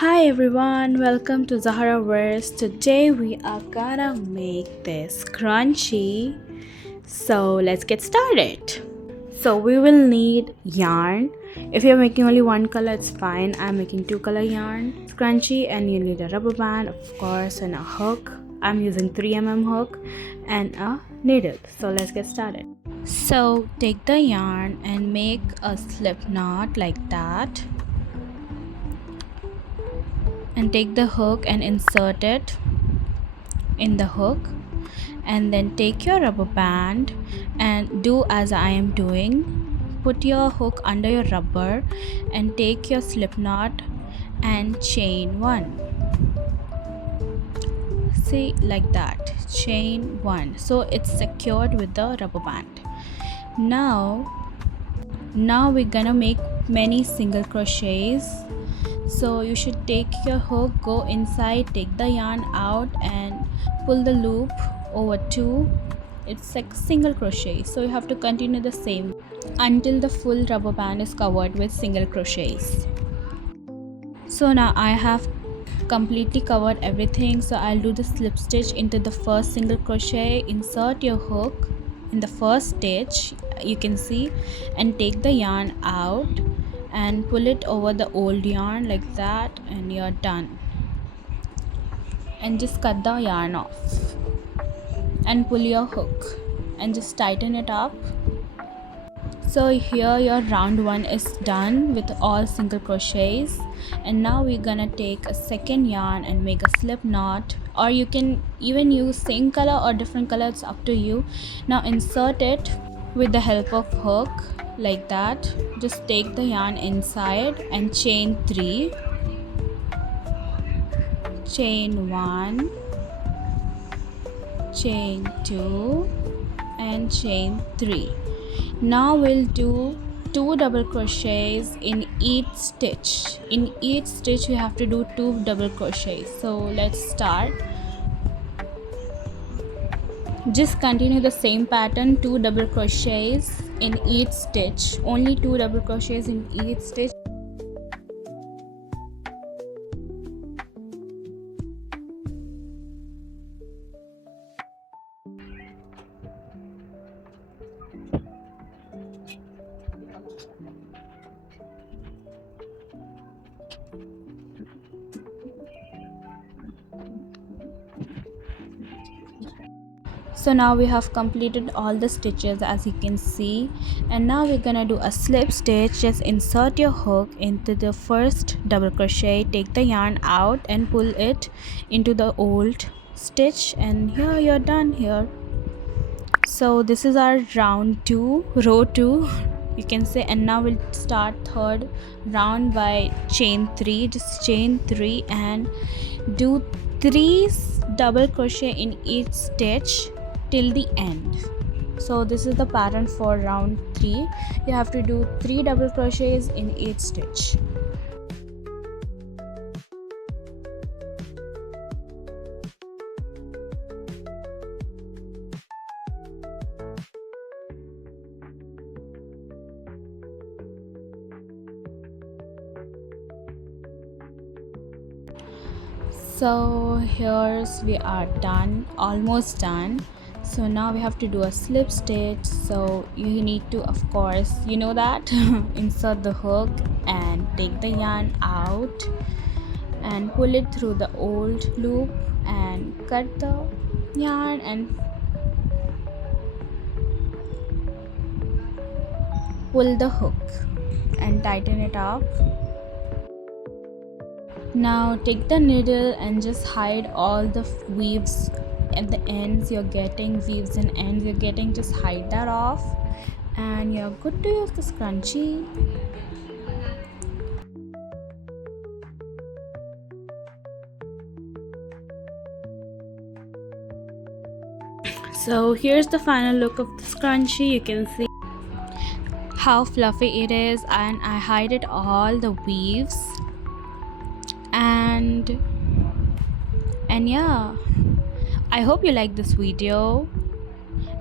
Hi everyone, welcome to zahverse. Today we are gonna make this crunchy. So let's get started. So we will need yarn. If you're making only one color, it's fine. I'm making two color yarn. Scrunchie, and you need a rubber band, of course, and a hook. I'm using 3 mm hook and a needle. So let's get started. So take the yarn and make a slip knot like that. And take the hook and insert it in the hook, and then take your rubber band and do as I am doing. Put your hook under your rubber and take your slip knot and chain one. See, like that, chain one, so it's secured with the rubber band. Now we're gonna make many single crochets. So you should take your hook, go inside, take the yarn out and pull the loop over two. It's like single crochet, so you have to continue the same until the full rubber band is covered with single crochets. So now I have completely covered everything, so I'll do the slip stitch into the first single crochet. Insert your hook in the first stitch, you can see, and take the yarn out and pull it over the old yarn like that, and you're done. And just cut the yarn off and pull your hook and just tighten it up. So here your round one is done with all single crochets, and now we're gonna take a second yarn and make a slip knot, or you can even use same color or different color, it's up to you. Now insert it with the help of hook like that. Just take the yarn inside and chain 3, chain 1, chain 2 and chain 3. Now we'll do 2 double crochets in each stitch. In each stitch we have to do 2 double crochets. So let's start. Just continue the same pattern, 2 double crochets in each stitch, only 2 double crochets in each stitch. So now we have completed all the stitches, as you can see, and now we're gonna do a slip stitch. Just insert your hook into the first double crochet, take the yarn out and pull it into the old stitch, and here you're done here. So this is our round 2, row 2, you can say. And now we'll start third round by chain 3. Just chain 3 and do 3 double crochet in each stitch till the end. So this is the pattern for round 3. You have to do 3 double crochets in each stitch. So here's, we are done, almost done. So now we have to do a slip stitch. So you need to, of course, you know that, insert the hook and take the yarn out and pull it through the old loop and cut the yarn and pull the hook and tighten it up. Now take the needle and just hide all the weaves at the ends. You're getting weaves and ends you're getting, just hide that off and you're good to use the scrunchie. So here's the final look of the scrunchie. You can see how fluffy it is, and I hide it all the weaves. And yeah, I hope you like this video.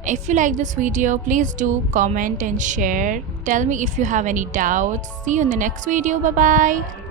If you like this video, please do comment and share. Tell me if you have any doubts. See you in the next video. Bye bye.